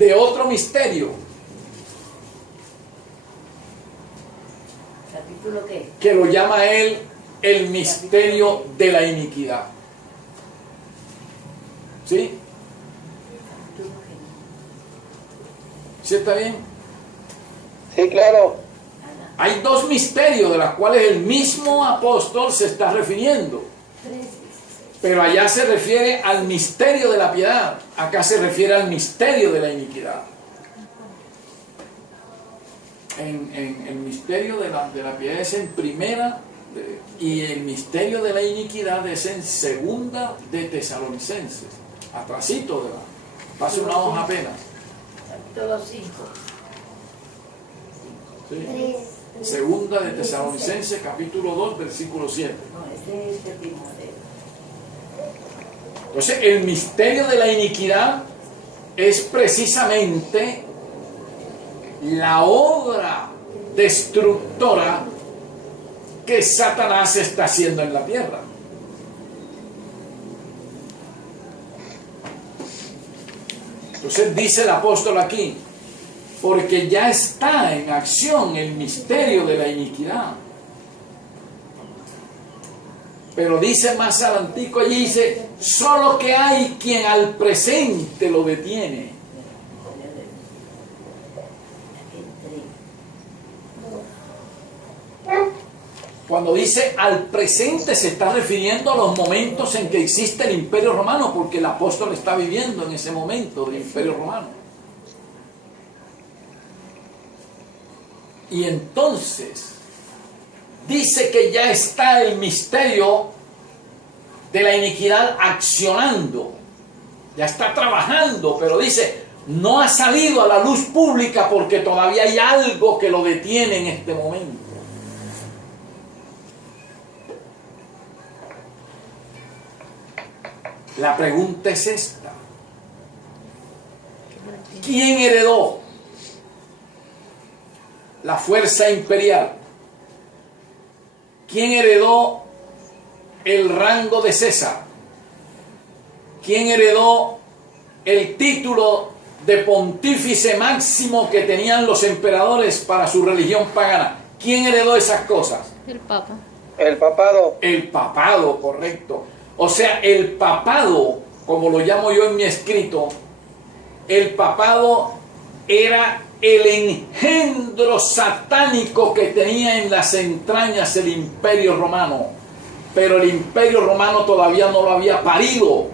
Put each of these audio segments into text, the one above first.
de otro misterio. ¿Capítulo qué? Que lo llama él el misterio de la iniquidad. ¿Sí? ¿Capítulo qué? ¿Sí está bien? Sí, claro. Hay dos misterios de los cuales el mismo apóstol se está refiriendo. Pero allá se refiere al misterio de la piedad. Acá se refiere al misterio de la iniquidad. El misterio de la piedad es en primera y el misterio de la iniquidad es en segunda de Tesalonicenses. Atrasito de la. Pase una hoja apenas. Capítulo 5. ¿Sí? Segunda de Tesalonicenses, capítulo 2, versículo 7. No, este es de Timoteo. Entonces, el misterio de la iniquidad es precisamente la obra destructora que Satanás está haciendo en la tierra. Entonces dice el apóstol aquí, porque ya está en acción el misterio de la iniquidad. Pero dice más adelantico allí, dice, solo que hay quien al presente lo detiene. Cuando dice al presente se está refiriendo a los momentos en que existe el Imperio Romano, porque el apóstol está viviendo en ese momento del Imperio Romano. Y entonces dice que ya está el misterio de la iniquidad accionando, ya está trabajando, pero dice, no ha salido a la luz pública porque todavía hay algo que lo detiene en este momento. La pregunta es esta: ¿quién heredó la fuerza imperial? ¿Quién heredó el rango de César? ¿Quién heredó el título de pontífice máximo que tenían los emperadores para su religión pagana? ¿Quién heredó esas cosas? El Papa. El papado. El papado, correcto. O sea, el papado, como lo llamo yo en mi escrito, el papado era el engendro satánico que tenía en las entrañas el Imperio Romano. Pero el Imperio Romano todavía no lo había parido.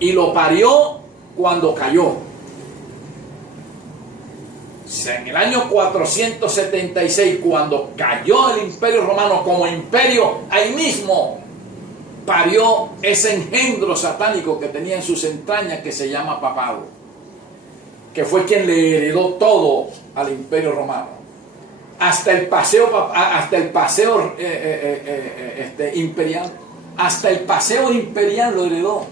Y lo parió cuando cayó. O sea, en el año 476, cuando cayó el Imperio Romano como imperio, ahí mismo parió ese engendro satánico que tenía en sus entrañas, que se llama papado, que fue quien le heredó todo al Imperio Romano, hasta el paseo imperial, hasta el paseo imperial lo heredó.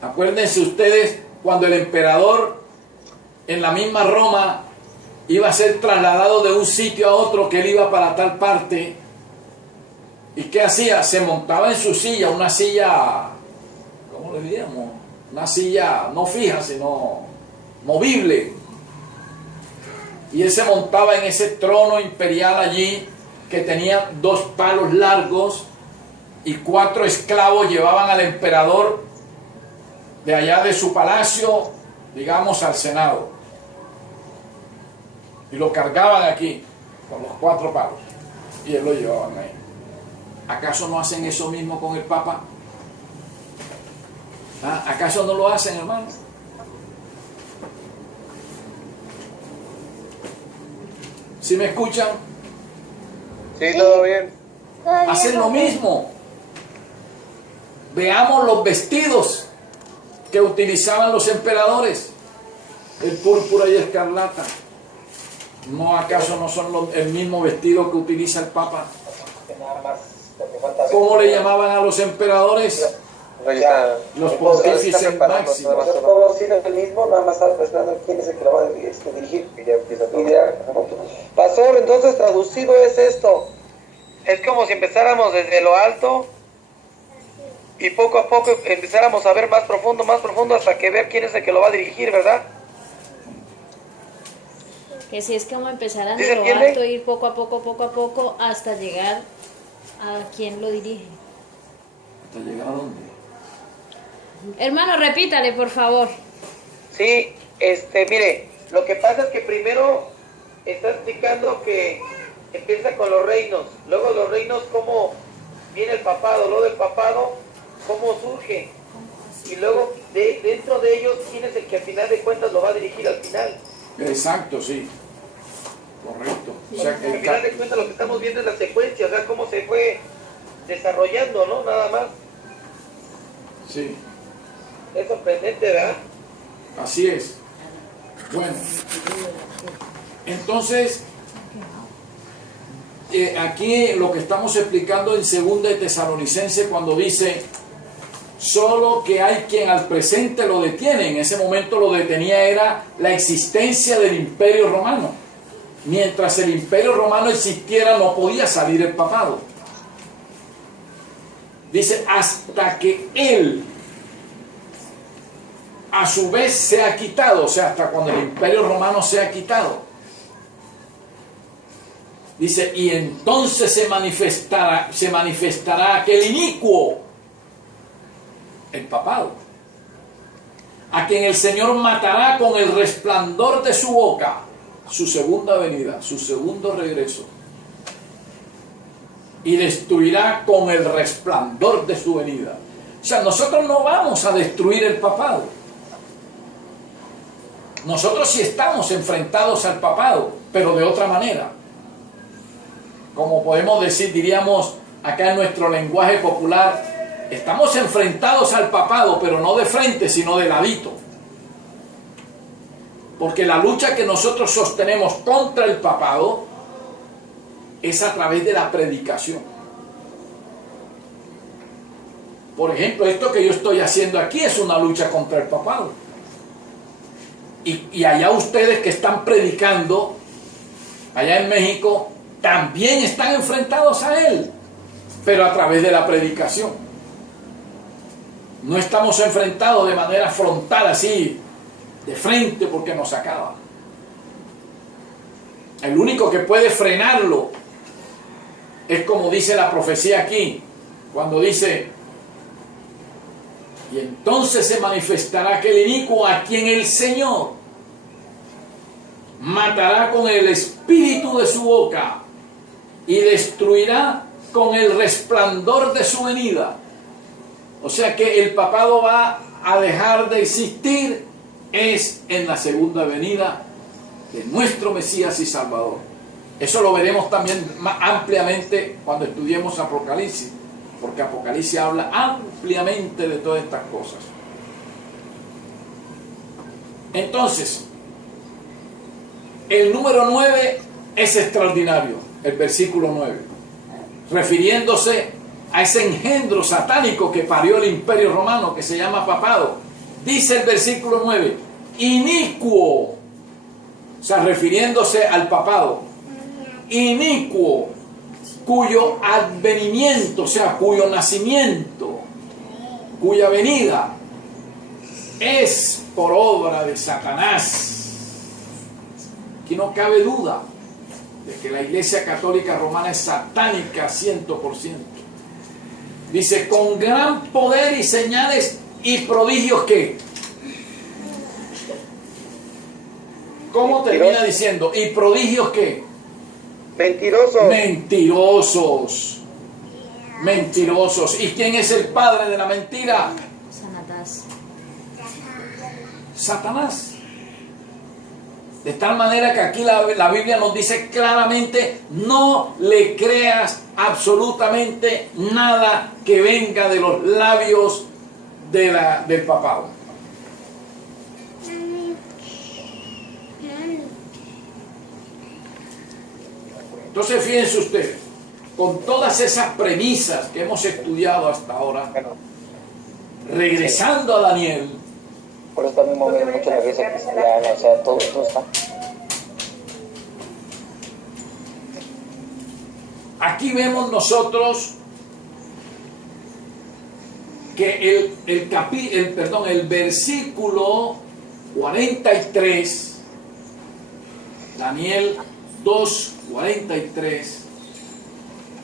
Acuérdense ustedes cuando el emperador en la misma Roma iba a ser trasladado de un sitio a otro, que él iba para tal parte. ¿Y qué hacía? Se montaba en su silla, una silla, ¿cómo le diríamos? Una silla no fija, sino movible. Y él se montaba en ese trono imperial allí, que tenía 2 palos largos, y 4 esclavos llevaban al emperador de allá de su palacio, digamos, al Senado. Y lo cargaban aquí, con los 4 palos, y él lo llevaban ahí. ¿Acaso no hacen eso mismo con el Papa? ¿Ah? ¿Acaso no lo hacen, hermano? ¿Sí me escuchan? Sí, todo bien. Hacen lo mismo. Veamos los vestidos que utilizaban los emperadores. El púrpura y escarlata. ¿No acaso no son el mismo vestido que utiliza el Papa? ¿Cómo le llamaban a los emperadores? Los pontífices máximos. Todo sigue el mismo, nada más estaba pensando quién es el que lo va a dirigir. Pastor, entonces traducido es esto. Es como si empezáramos desde lo alto y poco a poco empezáramos a ver más profundo, hasta que ver quién es el que lo va a dirigir, ¿verdad? Que si es como empezar a ¿Sí se lo entiende? alto, ir poco a poco, hasta llegar a quien lo dirige. ¿Hasta llegar a dónde? Hermano, repítale, por favor. Sí, mire, lo que pasa es que primero está explicando que empieza con los reinos, luego los reinos cómo viene el papado, luego del papado cómo surge, y luego dentro de ellos quién es el que al final de cuentas lo va a dirigir al final. Exacto, sí. Correcto. O sea, Al final de cuentas lo que estamos viendo es la secuencia, o sea, cómo se fue desarrollando, ¿no? Nada más. sí, Es sorprendente, ¿verdad? así es. Bueno, entonces, aquí lo que estamos explicando en 2 de Tesalonicenses cuando dice, solo que hay quien al presente lo detiene. En ese momento lo detenía era la existencia del Imperio Romano. Mientras el Imperio Romano existiera no podía salir el papado. Dice, hasta que él a su vez se ha quitado, o sea, hasta cuando el Imperio Romano se ha quitado. Dice, y entonces se manifestará aquel inicuo, el papado, a quien el Señor matará con el resplandor de su boca, su segunda venida, su segundo regreso, y destruirá con el resplandor de su venida. O sea, nosotros no vamos a destruir el papado. Nosotros sí estamos enfrentados al papado, pero de otra manera. Como podemos decir, diríamos acá en nuestro lenguaje popular, estamos enfrentados al papado, pero no de frente, sino de ladito. Porque la lucha que nosotros sostenemos contra el papado es a través de la predicación. Por ejemplo, esto que yo estoy haciendo aquí es una lucha contra el papado. Y allá ustedes que están predicando, allá en México, también están enfrentados a él, pero a través de la predicación. No estamos enfrentados de manera frontal, así, de frente, porque nos acaba. El único que puede frenarlo es como dice la profecía aquí, cuando dice, y entonces se manifestará aquel inicuo a quien el Señor matará con el espíritu de su boca y destruirá con el resplandor de su venida. O sea que el papado va a dejar de existir es en la segunda venida de nuestro Mesías y Salvador. Eso lo veremos también más ampliamente cuando estudiemos Apocalipsis, porque Apocalipsis habla ampliamente de todas estas cosas. Entonces, el número 9 es extraordinario, el versículo 9, refiriéndose a ese engendro satánico que parió el Imperio Romano, que se llama papado. Dice el versículo 9, inicuo, o sea, refiriéndose al papado, inicuo, cuyo advenimiento, o sea, cuyo nacimiento, cuya venida es por obra de Satanás. Aquí no cabe duda de que la Iglesia Católica Romana es satánica 100%. Dice, con gran poder y señales y prodigios que. ¿Cómo termina diciendo? ¿Y prodigios qué? Mentirosos. Mentirosos. Mentirosos. ¿Y quién es el padre de la mentira? Satanás. Satanás. De tal manera que aquí la Biblia nos dice claramente, no le creas absolutamente nada que venga de los labios del papado. Entonces fíjense ustedes, con todas esas premisas que hemos estudiado hasta ahora, regresando a Daniel, Por eso también mueve mucho la iglesia cristiana, o sea, todo está. aquí vemos nosotros que el versículo 43, Daniel 2:43,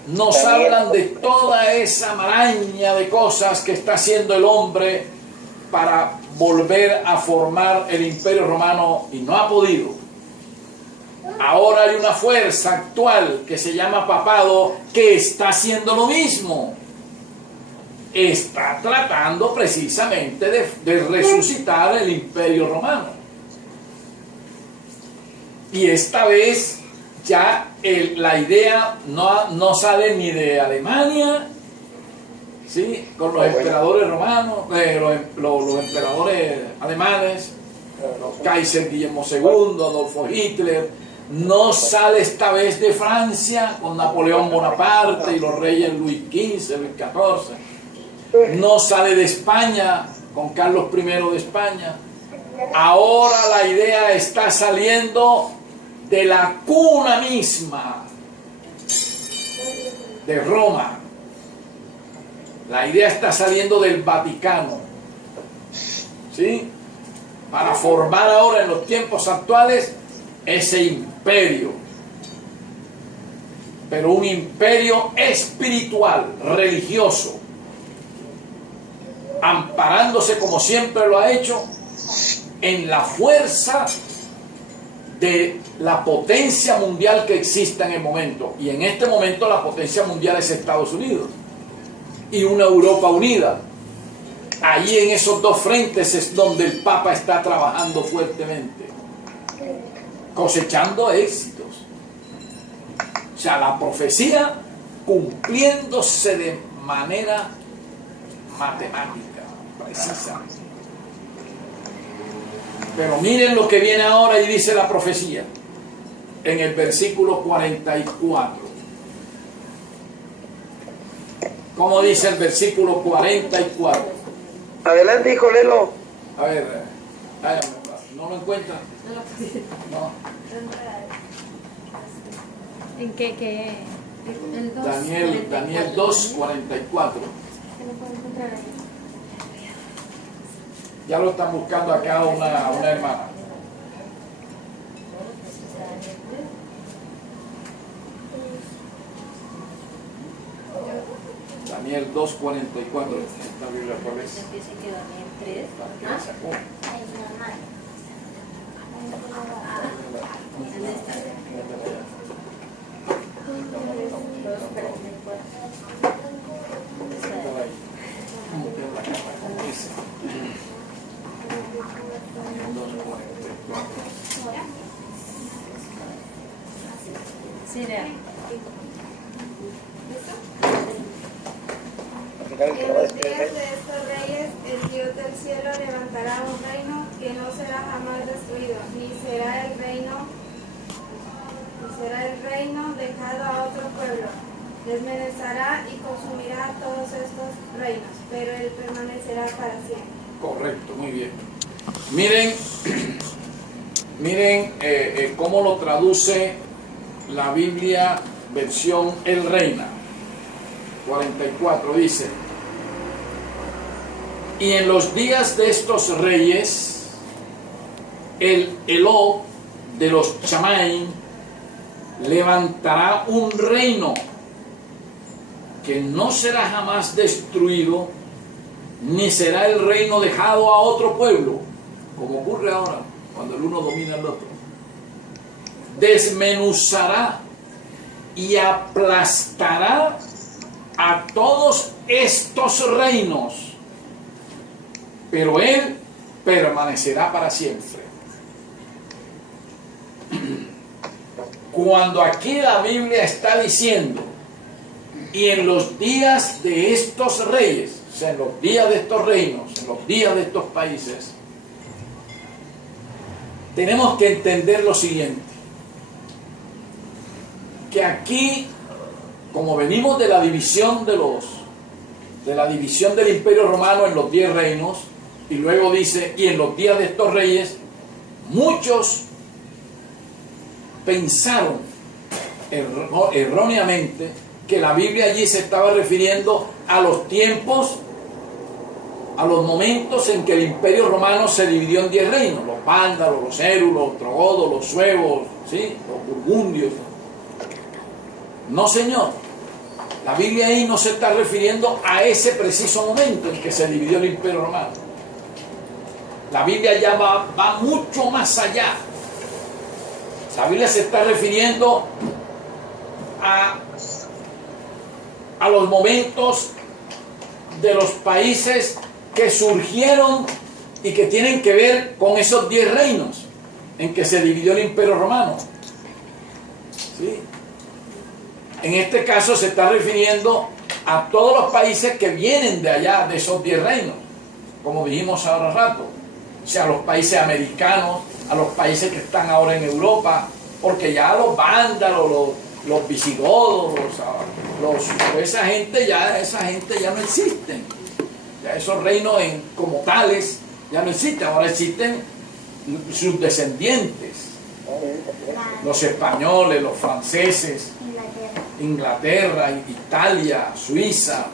nos hablan de toda esa maraña de cosas que está haciendo el hombre para volver a formar el Imperio Romano y no ha podido. Ahora hay una fuerza actual que se llama papado que está haciendo lo mismo. Está tratando precisamente de resucitar el Imperio Romano. Y esta vez ya la idea no sale ni de Alemania, ¿sí? Con los emperadores romanos, los emperadores alemanes, Kaiser Guillermo II, Adolfo Hitler. No sale esta vez de Francia con Napoleón Bonaparte y los reyes Luis XV, Luis XIV. No sale de España con Carlos I de España. Ahora la idea está saliendo de la cuna misma de Roma. La idea está saliendo del Vaticano, ¿sí? Para formar ahora en los tiempos actuales ese imperio, pero un imperio espiritual, religioso, amparándose como siempre lo ha hecho en la fuerza de la potencia mundial que exista en el momento. Y en este momento la potencia mundial es Estados Unidos y una Europa unida. Allí en esos dos frentes es donde el Papa está trabajando fuertemente, cosechando éxitos. O sea, la profecía cumpliéndose de manera matemática, precisa. Pero miren lo que viene ahora y dice la profecía en el versículo 44. ¿Cómo dice el versículo 44? Adelante, hijo, léelo. A ver, ¿no lo encuentra? No. ¿En qué? El dos, Daniel 2:44. Ya lo están buscando acá una hermana. Daniel 2:44. Esta Biblia, ¿cuál es? Dice que Daniel 3. La que sacó. Ay, mamá. Sí, lea. En los días de estos reyes, el Dios del cielo levantará un reino que no será jamás destruido, ni será el reino dejado a otro pueblo. Desmenuzará y consumirá todos estos reinos, pero él permanecerá para siempre. Correcto, muy bien. Miren cómo lo traduce la Biblia versión El Reina. 44 dice: y en los días de estos reyes, el Eló de los Chamaim levantará un reino que no será jamás destruido, ni será el reino dejado a otro pueblo, como ocurre ahora cuando el uno domina al otro. Desmenuzará y aplastará a todos estos reinos, pero él permanecerá para siempre. Cuando aquí la Biblia está diciendo, y en los días de estos reyes, o sea, en los días de estos reinos, en los días de estos países, tenemos que entender lo siguiente, que aquí, como venimos de la división del Imperio Romano en los 10 reinos, y luego dice, y en los días de estos reyes, muchos pensaron erróneamente que la Biblia allí se estaba refiriendo a los tiempos a los momentos en que el Imperio Romano se dividió en 10 reinos, los vándalos, los érulos, los ostrogodos, los suevos, ¿sí?, los burgundios. No, señor, la Biblia ahí no se está refiriendo a ese preciso momento en que se dividió el Imperio Romano. La Biblia ya va mucho más allá. La Biblia se está refiriendo a los momentos de los países que surgieron y que tienen que ver con esos 10 reinos en que se dividió el Imperio Romano. ¿Sí? En este caso se está refiriendo a todos los países que vienen de allá, de esos 10 reinos, como dijimos ahora rato. O sea, a los países americanos, a los países que están ahora en Europa, porque ya los vándalos, los visigodos, esa gente ya no existen. Ya esos reinos como tales ya no existen, ahora existen sus descendientes, los españoles, los franceses, Inglaterra, Italia, Suiza.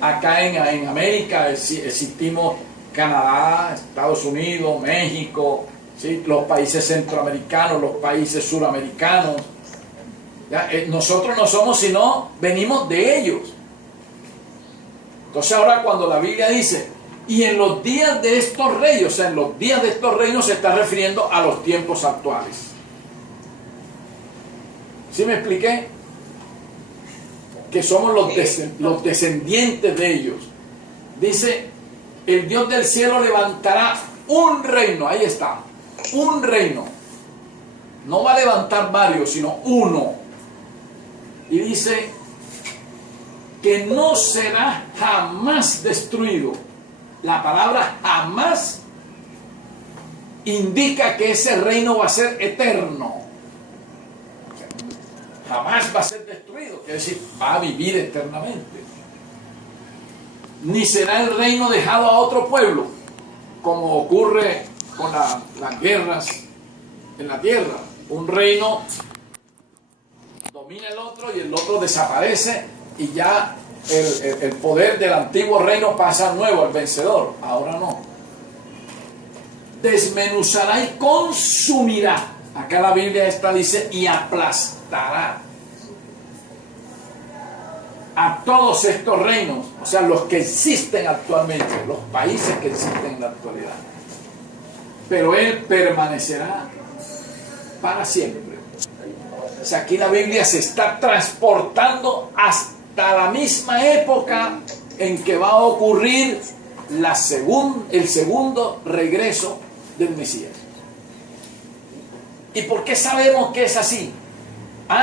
Acá en América existimos Canadá, Estados Unidos, México, ¿sí?, los países centroamericanos, los países suramericanos. ¿Ya? Nosotros no somos sino, venimos de ellos. Entonces ahora cuando la Biblia dice, y en los días de estos reyes, o sea, en los días de estos reinos, se está refiriendo a los tiempos actuales. ¿Sí me expliqué? Que somos los descendientes de ellos. Dice, el Dios del cielo levantará un reino, ahí está, un reino. No va a levantar varios, sino uno. Y dice que no será jamás destruido. La palabra jamás indica que ese reino va a ser eterno. Jamás va a ser destruido, quiere decir, va a vivir eternamente. Ni será el reino dejado a otro pueblo, como ocurre con las guerras en la tierra. Un reino domina el otro y el otro desaparece y ya el poder del antiguo reino pasa al nuevo, al vencedor. Ahora no. Desmenuzará y consumirá. Acá la Biblia esta dice, y aplastará a todos estos reinos, o sea, los que existen actualmente, los países que existen en la actualidad. Pero Él permanecerá para siempre. O sea, aquí la Biblia se está transportando hasta la misma época en que va a ocurrir el segundo regreso del Mesías. ¿Y por qué sabemos que es así?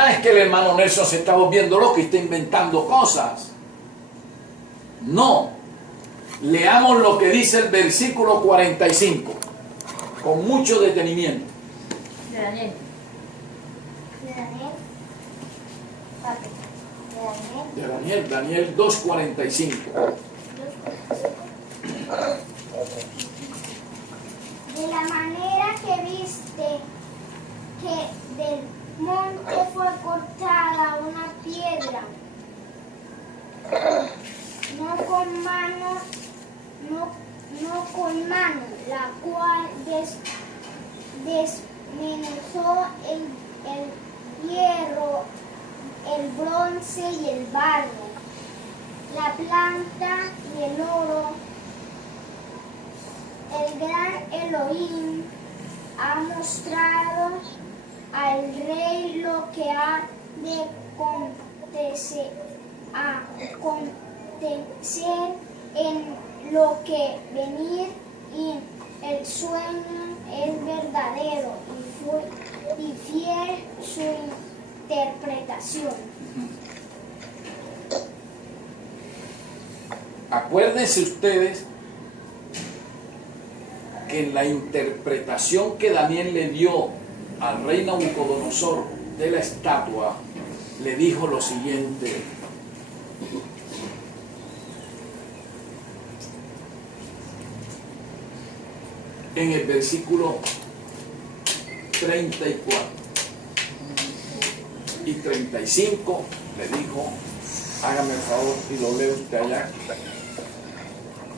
Es que el hermano Nelson se está volviendo loco y está inventando cosas. No. Leamos lo que dice el versículo 45 con mucho detenimiento. De Daniel. Daniel 2:45. De la manera que viste que del monte fue cortada una piedra, no con mano, la cual desmenuzó el hierro, el bronce y el barro, la plata y el oro. El gran Elohim ha mostrado al rey lo que ha de acontecer en lo que venir, y el sueño es verdadero y fiel su interpretación. Acuérdense ustedes que en la interpretación que Daniel le dio al rey Nabucodonosor de la estatua, le dijo lo siguiente: en el versículo 34 y 35 le dijo, hágame el favor y lo lee usted allá.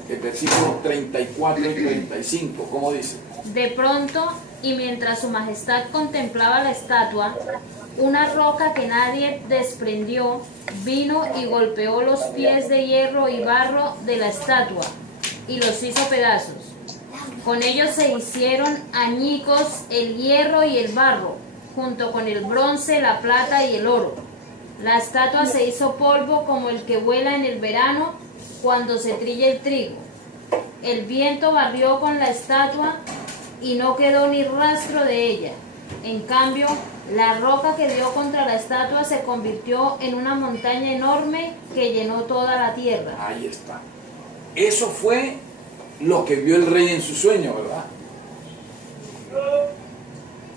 el versículo 34 y 35, ¿cómo dice? De pronto, y mientras su majestad contemplaba la estatua, una roca que nadie desprendió vino y golpeó los pies de hierro y barro de la estatua y los hizo pedazos. Con ellos se hicieron añicos el hierro y el barro, junto con el bronce, la plata y el oro. La estatua se hizo polvo como el que vuela en el verano cuando se trilla el trigo. El viento barrió con la estatua y no quedó ni rastro de ella. En cambio, la roca que dio contra la estatua se convirtió en una montaña enorme que llenó toda la tierra. Ahí está. Eso fue lo que vio el rey en su sueño, ¿verdad?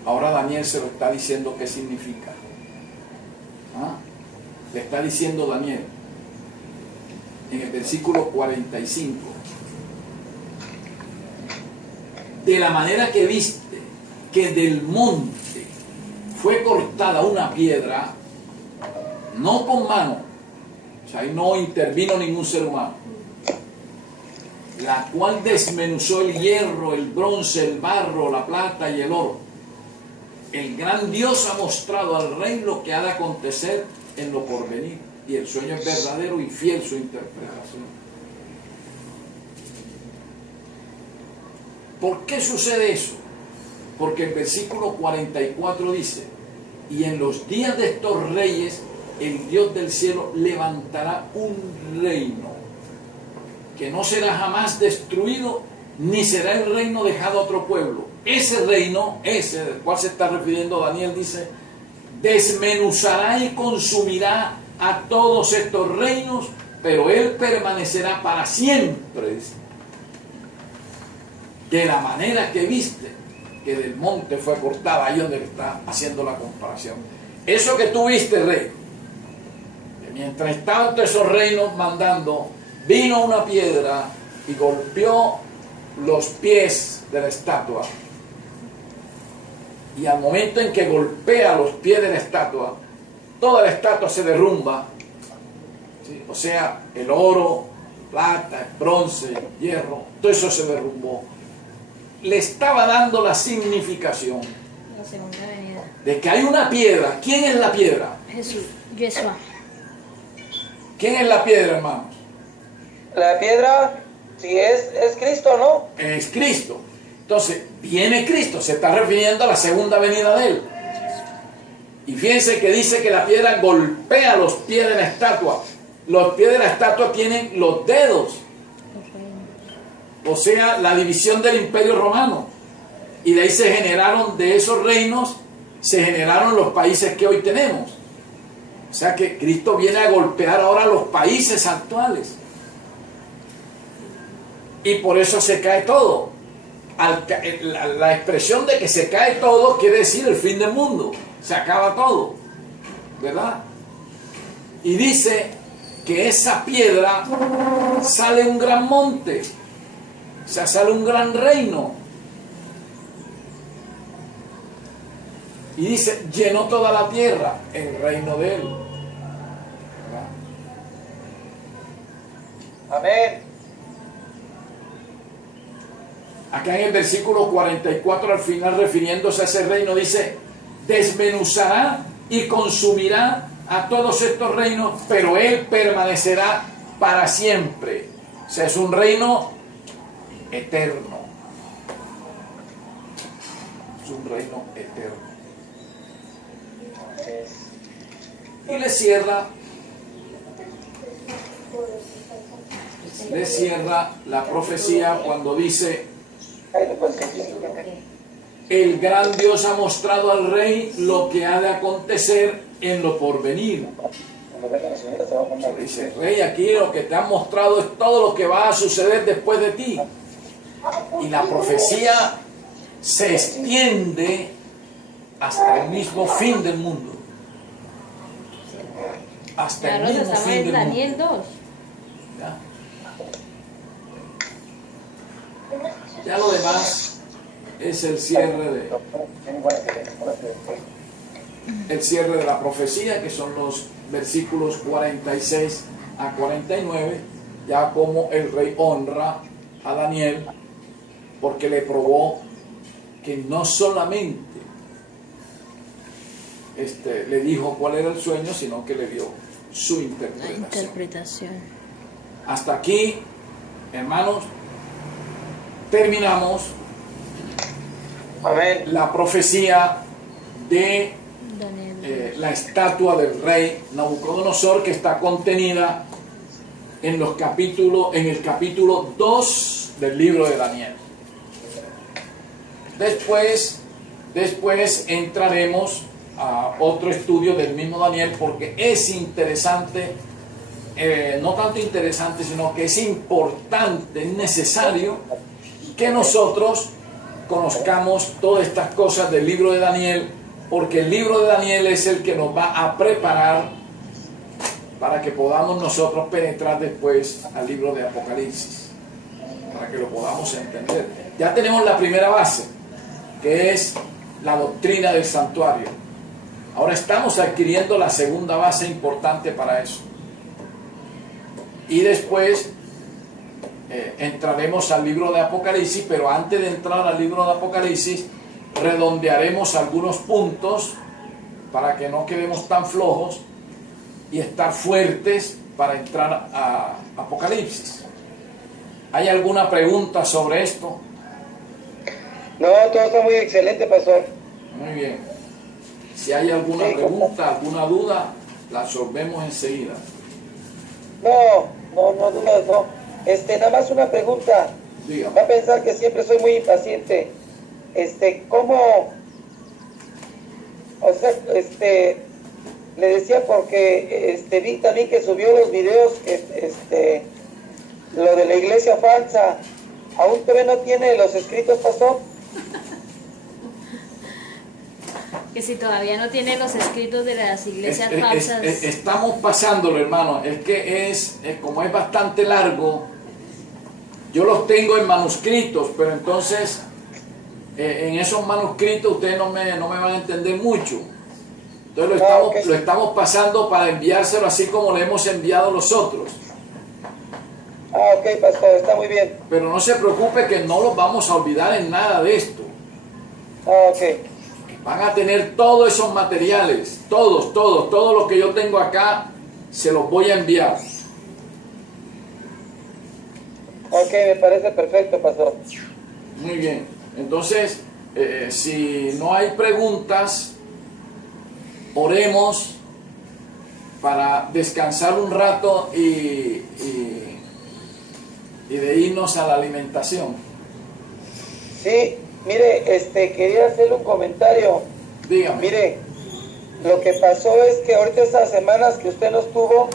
Ahora Daniel se lo está diciendo qué significa. ¿Ah? Le está diciendo Daniel en el versículo 45: de la manera que viste que del monte fue cortada una piedra, no con mano, o sea, ahí no intervino ningún ser humano, la cual desmenuzó el hierro, el bronce, el barro, la plata y el oro. El gran Dios ha mostrado al rey lo que ha de acontecer en lo porvenir, y el sueño es verdadero y fiel su interpretación. ¿Por qué sucede eso? Porque el versículo 44 dice: y en los días de estos reyes el Dios del cielo levantará un reino que no será jamás destruido, ni será el reino dejado a otro pueblo. Ese reino, ese del cual se está refiriendo Daniel, dice: desmenuzará y consumirá a todos estos reinos, pero él permanecerá para siempre, dice. De la manera que viste que del monte fue cortada, ahí donde está haciendo la comparación. Eso que tú viste, rey, que mientras tanto esos reinos mandando, vino una piedra y golpeó los pies de la estatua, y al momento en que golpea los pies de la estatua, toda la estatua se derrumba, ¿sí? O sea, el oro, plata, el bronce, el hierro, todo eso se derrumbó. Le estaba dando la significación La segunda venida. de que hay una piedra. ¿Quién es la piedra? Jesús, Yeshua. ¿Quién es la piedra, hermanos? La piedra, si es Cristo, ¿no? Es Cristo. Entonces, viene Cristo, se está refiriendo a la segunda venida de Él. Y fíjense que dice que la piedra golpea los pies de la estatua. Los pies de la estatua tienen los dedos, o sea, la división del Imperio Romano. Y de ahí se generaron, de esos reinos, se generaron los países que hoy tenemos. O sea que Cristo viene a golpear ahora los países actuales. Y por eso se cae todo. La expresión de que se cae todo quiere decir el fin del mundo. Se acaba todo, ¿verdad? Y dice que esa piedra sale un gran monte. O sea, sale un gran reino. Y dice, llenó toda la tierra, el reino de Él. ¿Verdad? Amén. Acá en el versículo 44, al final, refiriéndose a ese reino, dice: desmenuzará y consumirá a todos estos reinos, pero Él permanecerá para siempre. O sea, es un reino eterno. Es un reino eterno. Y le cierra la profecía cuando dice: el gran Dios ha mostrado al rey lo que ha de acontecer en lo porvenir. Dice: rey, aquí lo que te ha mostrado es todo lo que va a suceder después de ti. Y la profecía se extiende hasta el mismo fin del mundo. Hasta Claro, el mismo estamos fin en del Daniel mundo. 2. ¿Ya? Ya lo demás es el cierre de la profecía, que son los versículos 46 a 49. ya como el rey honra a Daniel, porque le probó que no solamente le dijo cuál era el sueño, sino que le dio su La interpretación. interpretación. Hasta aquí, hermanos, terminamos Amén. la profecía de Daniel. la estatua del rey Nabucodonosor, que está contenida en el capítulo 2 del libro de Daniel. Después entraremos a otro estudio del mismo Daniel, porque es interesante, no tanto interesante, sino que es importante, es necesario que nosotros conozcamos todas estas cosas del libro de Daniel, porque el libro de Daniel es el que nos va a preparar para que podamos nosotros penetrar después al libro de Apocalipsis, para que lo podamos entender. Ya tenemos la primera base, que es la doctrina del santuario. Ahora estamos adquiriendo la segunda base importante para eso. Y después entraremos al libro de Apocalipsis, pero antes de entrar al libro de Apocalipsis, redondearemos algunos puntos para que no quedemos tan flojos y estar fuertes para entrar a Apocalipsis. ¿Hay alguna pregunta sobre esto? No, todo está muy excelente, pastor. Muy bien. Si hay alguna pregunta, alguna duda, la resolvemos enseguida. No dudas, no. Nada más una pregunta. Dígame. Va a pensar que siempre soy muy impaciente. ¿Cómo? O sea, le decía porque vi también que subió los videos, lo de la iglesia falsa. ¿Aún todavía no tiene los escritos, pastor? Que si todavía no tiene los escritos de las iglesias falsas. Estamos pasándolo, hermano. Es que como es bastante largo, yo los tengo en manuscritos, pero entonces en esos manuscritos ustedes no me van a entender mucho. Entonces lo estamos pasando para enviárselo así como le hemos enviado los otros. Ah, ok, pastor, está muy bien. Pero no se preocupe que no los vamos a olvidar en nada de esto. Ah, ok. Van a tener todos esos materiales, todo lo que yo tengo acá, se los voy a enviar. Ok, me parece perfecto, pastor. Muy bien. Entonces, si no hay preguntas, oremos para descansar un rato y de irnos a la alimentación. Sí, mire, quería hacerle un comentario. Dígame. Mire, lo que pasó es que ahorita esas semanas que usted no estuvo,